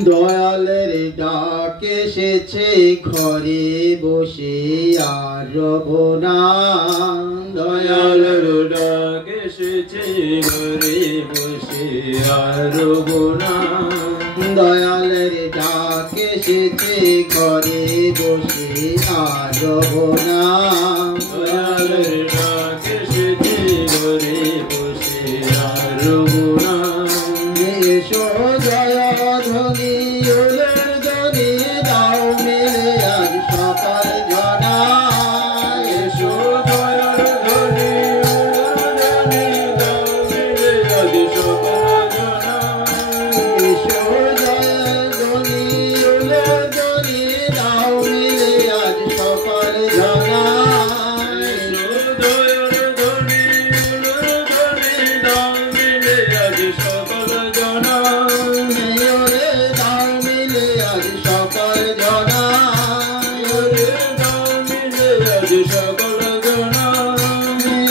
দয়ালের ডাক এসেছে ঘরে বসে আর রব না। দয়ালের ডাক এসেছে ঘরে বসে আর রব না। দয়ালের ডাক এসেছে ঘরে বসে আর রব না। দয়ালের ডাক এসেছে ঘরে বসে আর রব না। এসো জয় ধ্বনি উলের ধ্বনি দাও মেলে আজ সকাল জনা। এসো জয়ের ধ্বনি উলের ধ্বনি দাও মেলে আজ সকাল জনা। এসো জয় ধ্বনি উলের ধ্বনি দাও মেলে আজ সকাল জনা। এসো জয়ের ধ্বনি উলের ধ্বনি দাও মেলে আজ সকাল জনা। ওরে দাও মিলে আজ সকাল জনা। ওরে দাও মিলে আজ সকাল জনা।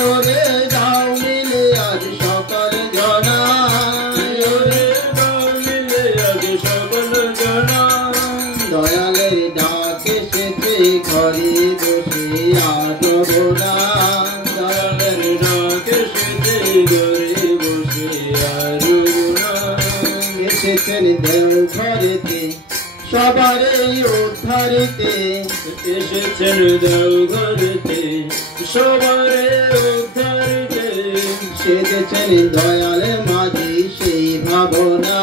ওরে দাও মিলে আজ সকাল জনা। ওরে দাও মিলে আজ সকাল জনা। দয়ালের ডাক এসেছে ঘরে বসে আর রব না। দয়ালের ডাক এসেছে ঘরে বসে আর রব না। এসেছেন দেও ঘরেতে সবারে উদ্ধারিতে। এসেছেন দেও ঘরেতে সবারে উদ্ধারিতে। সেজেছেন দয়াল মাঝি সেই ভাবনা।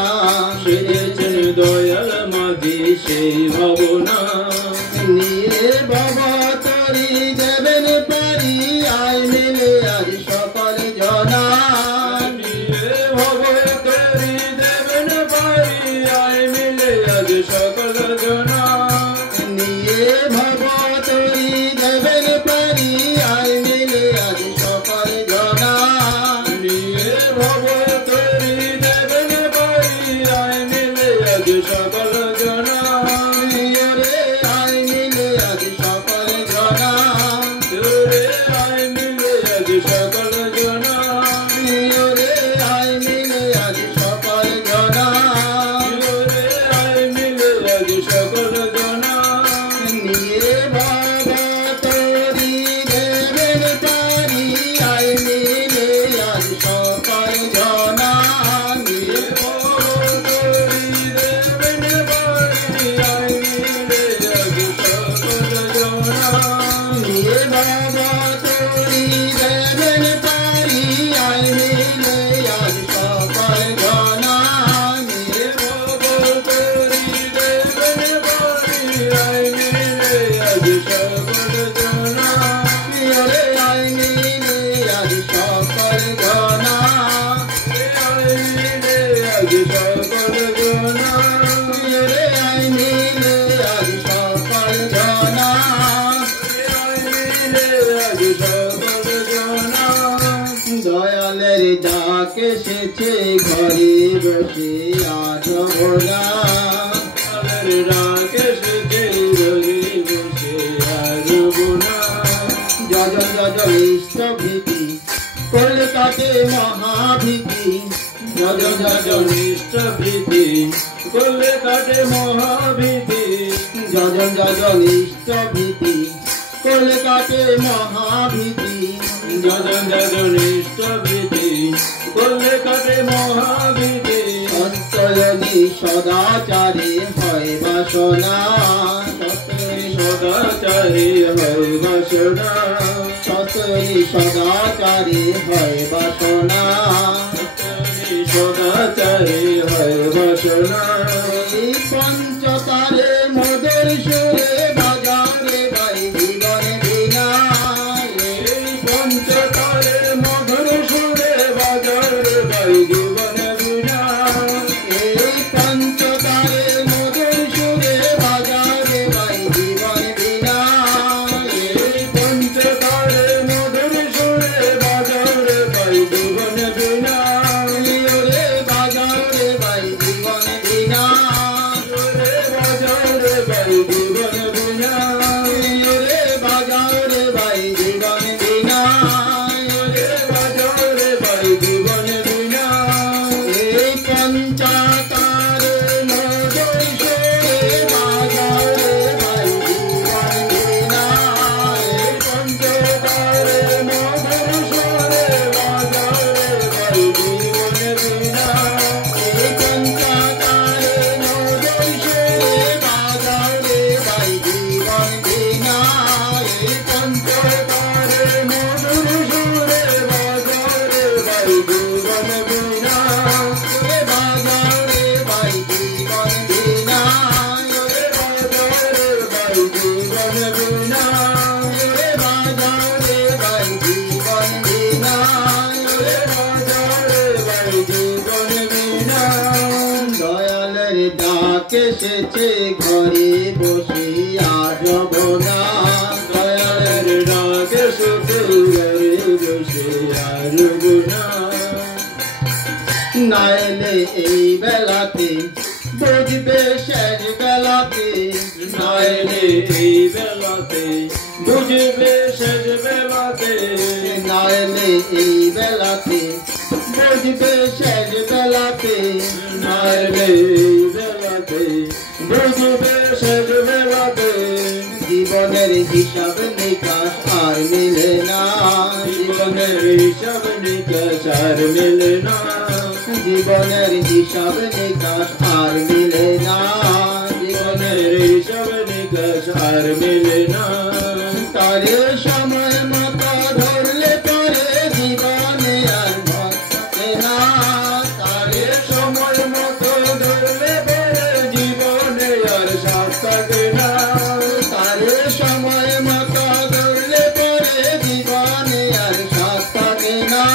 সেজেছেন দয়াল মাঝি সেই ভাবনা। নিয়ে বাবা তরি দেবেন পারি আয় মেলে আজ সকাল জনা। নিয়ে ভব তরি দেবেন পারি আয় মিলে আজ সকাল জনা। নিয়ে বাবা তরি দেবেন পারি আয় মেলে আজ সকাল জনা। নিয়ে ভব তরি দেবেন পারি আয় মিলে আজ সকাল জনা। ওরে আয় মিলে আজ সকাল জনা। ওরে আয় মিলে আজ সকাল জনা। ওরে আয় মিলে আজ সকাল জনা। ওরে আয় মিলে আজ সকাল জনা। নিয়ে বাবা তরি দেবেন পারি আয় মিলে আজ সকাল জনা। নিয়ে ভব তরি দেবেন পারি আয় মিলে আজ সকাল জনা। নিয়ে বাবা তরি দেবেন পারি আয় মিলে আজ সকাল জনা। নিয়ে ভব তরি দেবেন পারি আয় মিলে আজ সকাল জনা। ওরে আয় মিলে আজ সকাল জনা। আয় মিলে আজ সকাল জনা। ওরে আয় মিলে আজ সকাল জনা। আয় মিলে আজ সকাল জনা। দয়ালের ডাক এসেছে ঘরে বসে আজ ভোলা। দয়ালের ডাক এসেছে ঘরে বসে আর রব না। যজন যজন ইষ্টভীতি কলকাতে মহাভীতি। যজন যজন ইষ্টভীতি করলে কাটে মহাভীতি। যজন যজন ইষ্টভীতি কলকাতে মহাভীতি। যজন যজন ইষ্টভীতি করলে কাটে মহাভীতি। সত্যয়নী সদাচারে হয় বাসনা। সত্যয়নী সদাচারী হয় বাসনা। সত্যয়নী সদাচারে হয় বাসনা। সদাচারী হয় বাসনা। এই পঞ্চতারে মধুর সুরে বাজারে গাই জীবন বিনা। এই পঞ্চতারে মধুর সুরে বাজারে গাই জীবন বিনা। এই পঞ্চতারে মধুর সুরে বাজারে গাই জীবন বিনা। এই পঞ্চতারে মধুর সুরে বাজারে গাই জীবন বিনা। ওরে বাজারে গাই জীবন বিনা। ওরে বাজারে গাই জীবন বিনা। ওরে বাজারে গাই জীবন বিনা। ওরে বাজারে গাই জীবন বিনা। এই পঞ্চতারে মধুর ডাক এসেছে ঘরে বসে আজ বোনা দয়ালের ডাক এসেছে ঘরে বসে আর গুনা নাইলে এই বেলাতে বুঝবে শেষ বেলাতে নাইলে এই বেলাতে বুঝবে শেষ বেলাতে নাইলে এই বেলাতে বুঝবে শেষ বেলাতে নাইলে এই বেলাতে বুঝবে শেষ বেলাতে জীবনের হিসাব নিকাশ আর মিলে না জীবনের হিসাব নিকাশ আর মেলে না জীবনের হিসাব নিকাশ আর মিলে না জীবনের হিসাব নিকাশ আর মেলে না তারে সময় মতো ধরলে পরে জীবনে আর থাকে না তারে সময় মতো ধরলে পরে জীবনে আর সাথ থাকে না তারে সময় মতো ধরলে পরে জীবনে আর সাথ থাকে না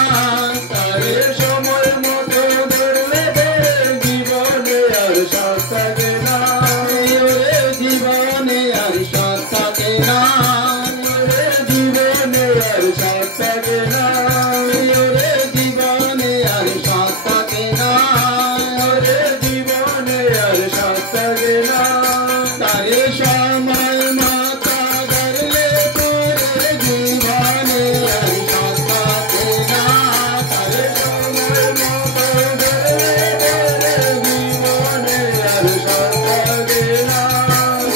তারে সময় মতো ধরলে পরে জীবনে আর সাথ থাকে না ওরে জীবনে আর সাথ থাকে না জীবনে আর সাথ থাকে না ওরে জীবনে আর সাথ থাকে না জীবনে আর সাথ থাকে না তারে সময় মাতা ধরলে পরে জীবনে আর সাথ থাকে না তারে সময় মতো ধরলে পরে জীবনে আর সাথ থাকে না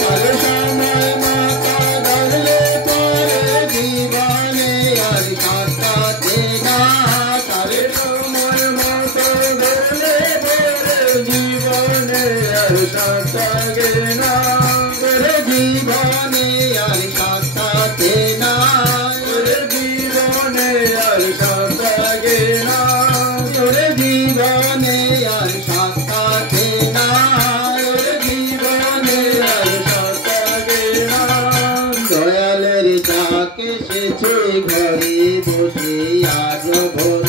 তারে সময় মাতা ধরলে পরে জীবনে আর সাথ থাকে না তারে সময় মতো ধরলে পরে জীবনে আর সাথ থাকে না তোরে জীবনে আর সাথ থাকে না জীবনে আর সাথ থাকে না তোরে জীবনে আর সাথ থাকে না জীবনে আর সাথ থাকে না দয়ালের ডাক এসেছে ঘরে বসে আজ ভোর